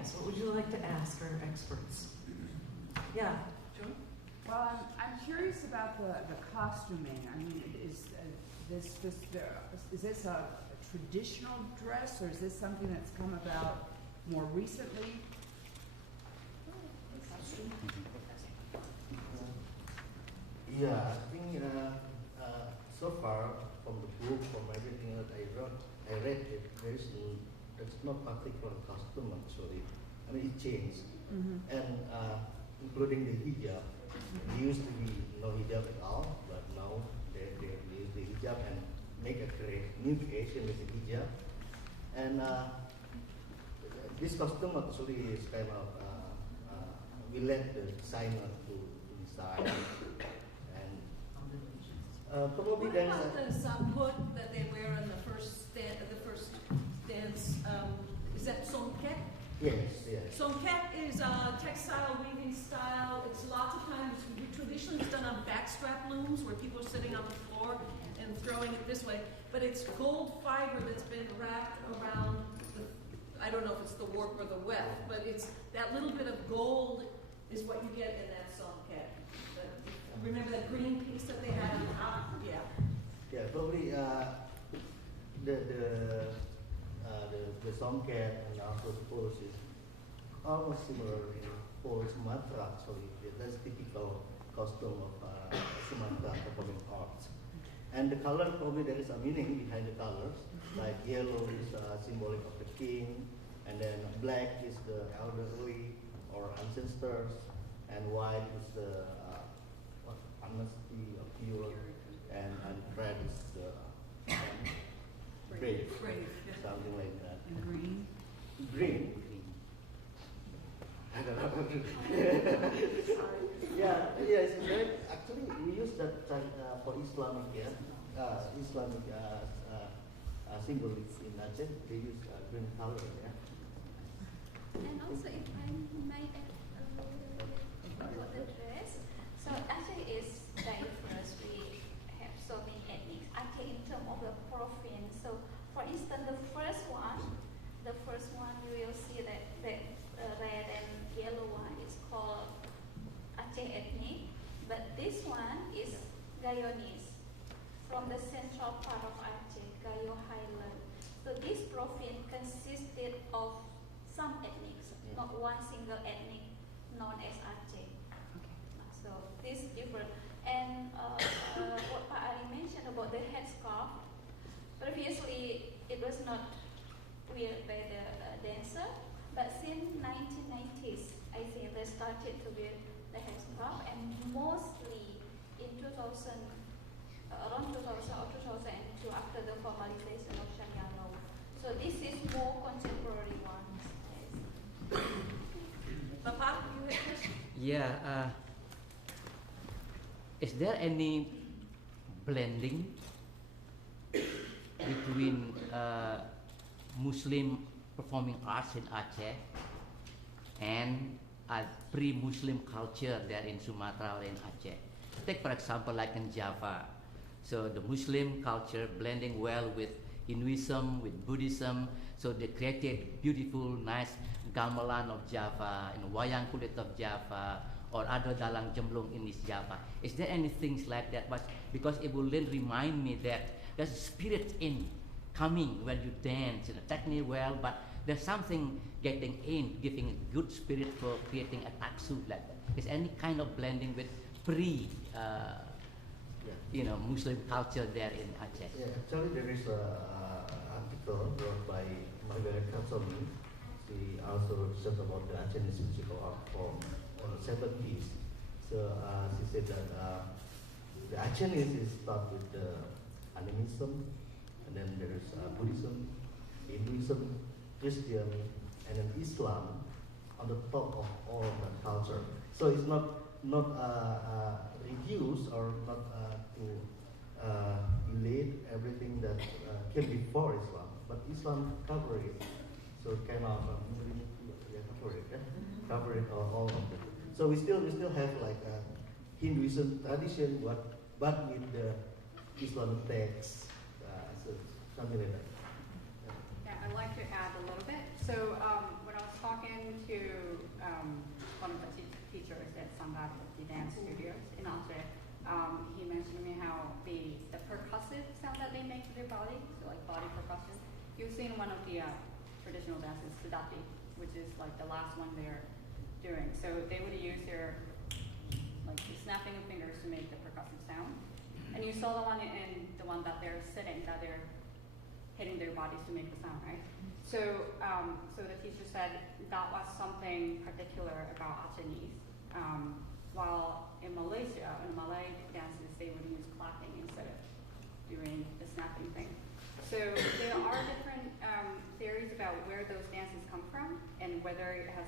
Yes, what would you like to ask our experts? Yeah, Joan? Well, I'm curious about the costuming. I mean, is this a traditional dress, or is this something that's come about more recently? Yeah, I think so far from the book, from everything that I read it, there's no particular costume actually. I mean, it changed, and including the hijab. It used to be no hijab at all, but now they use the hijab and make a new creation with the hijab. And this costume actually is kind of we let the designer to design. Probably what about the hood that they wear in the first dance? Is that songket? Yes, yes. Songket is a textile weaving style. It's lots of times traditionally it's done on backstrap looms where people are sitting on the floor and throwing it this way. But it's gold fiber that's been wrapped around I don't know if it's the warp or the weft, but it's that little bit of gold is what you get in that songket. Remember that green piece that they had on top? Yeah. Yeah, probably the songket and also the pose is almost similar in for Sumatra. Actually, that's typical costume of Sumatra performing arts. And the color, probably there is a meaning behind the colors. Like yellow is symbolic of the king, and then black is the elderly or ancestors, and white is the honesty or pure, and red is the brave, something like that. And green? Green. I don't know. It's very, actually we use that for Islamic, Islamic symbols in Aceh. They use green color, And also, if I might add about the dress, so Aceh is diverse. We have so many ethnics. Aceh in terms of the profane. So, for instance, the first one you will see that red and yellow one is called Aceh ethnic, but this one is Gayonese from the central part of Aceh, Gayo Highland. So this profane consisted of some ethnics, not one single ethnic known as Aceh. So this different. And what Pak Ari mentioned about the headscarf, previously it was not worn by the dancer, but since 1990s, I think they started to wear the headscarf, and mostly in 2000, around 2000 or 2002, after the formalization of Sharia law. So this is more contemporary ones. Yes. Papa, you had a question? Yeah. Is there any blending between Muslim performing arts in Aceh and a pre-Muslim culture there in Sumatra or in Aceh? Take for example like in Java. So the Muslim culture blending well with Hinduism, with Buddhism. So they created beautiful, nice gamelan of Java, and wayang kulit of Java, or other dalang jemblung in East Java. Is there anything like that? But because it will then remind me that there's a spirit in coming when you dance, technically well, but there's something getting in, giving a good spirit for creating a taksut like that. Is any kind of blending with Muslim culture there in Aceh? Yeah, actually there is an article wrote by Margaret Katsomi. She also said about the Acehese musical art form on the 70s. So she said that the Acehese is start with the animism, and then there is Buddhism, Hinduism, Christian, and then Islam on the top of all that culture. So it's not reduced or not to delete everything that came before Islam, but Islam covered it. So it came out from cover it all of it. So we still have like a Hinduism tradition, but with the Islamic text, so something like that. Yeah, I'd like to add a little bit. So when I was talking to one of the teachers at Sangat, the dance studios in Aceh. He mentioned to me how the percussive sound that they make to their body, so like body percussion. You've seen one of the traditional dances, Sedati, which is like the last one they're doing. So they would use their like the snapping of fingers to make the percussive sound. And you saw the one in the one that they're sitting, that they're hitting their bodies to make the sound, right? So, so the teacher said that was something particular about Acehese. While in Malaysia, in Malay dances, they would use clapping instead of doing the snapping thing. So there are different theories about where those dances come from and whether it has,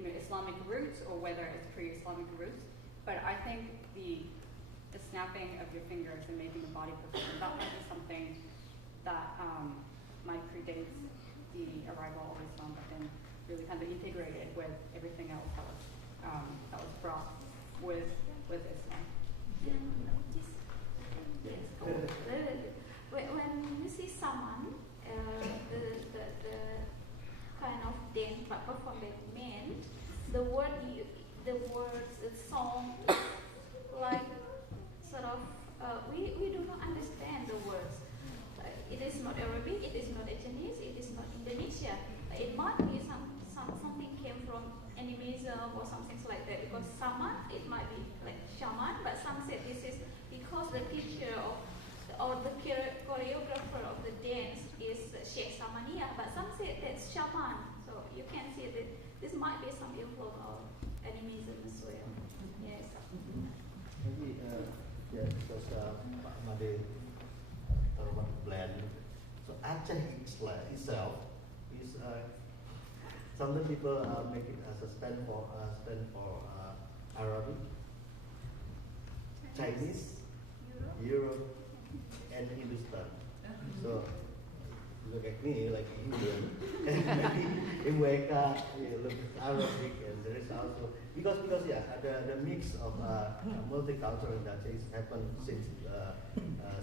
you know, Islamic roots or whether it's pre-Islamic roots. But I think the snapping of your fingers and making the body percussion, that might be something that might predate the arrival of Islam, but then really kind of integrated with everything else that was brought with Islam. When you see someone, the kind of dance but performed by men, the words, the song, like sort of we do not understand the words. It is not Arabic, it is not Chinese, it is not Indonesia. It might be something came from animism or something like that. Because Saman, it might be like shaman, but some say this is because the teacher or the choreographer of the dance is Sheikh Samania, but some say that's shaman. So you can see that this might be some influence of animism as well. Yes. Maybe, yeah, because Pak Made about blend. So Aceh itself is sometimes people make it as a stand for Arabic, Chinese, Europe, and Hindustan. So look at me like Indian, and maybe in Weka look at Arabic, and there is also because yeah, the mix of multicultural that has happened since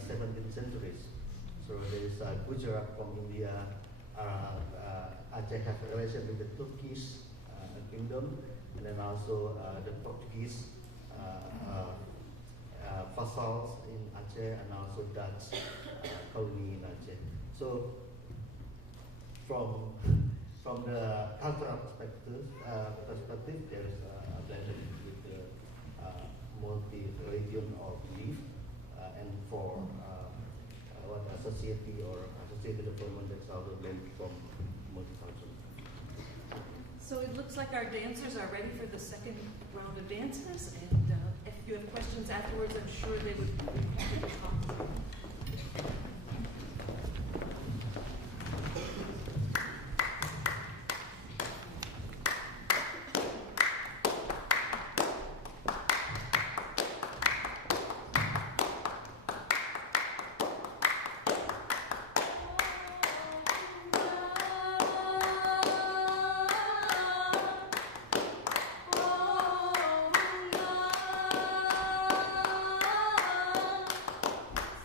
17th centuries. So there is Gujarat from India, Aceh has a relation with the Turkish kingdom, and then also the Portuguese vassals in Aceh, and also Dutch colony in Aceh. So from the cultural perspective, there is a blending with the multi-religion or belief, and for what a society or associated development that's also blended from multicultural. So it looks like our dancers are ready for the second round of dances, and if you have questions afterwards, I'm sure they would be happy to talk.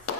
So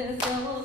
there's always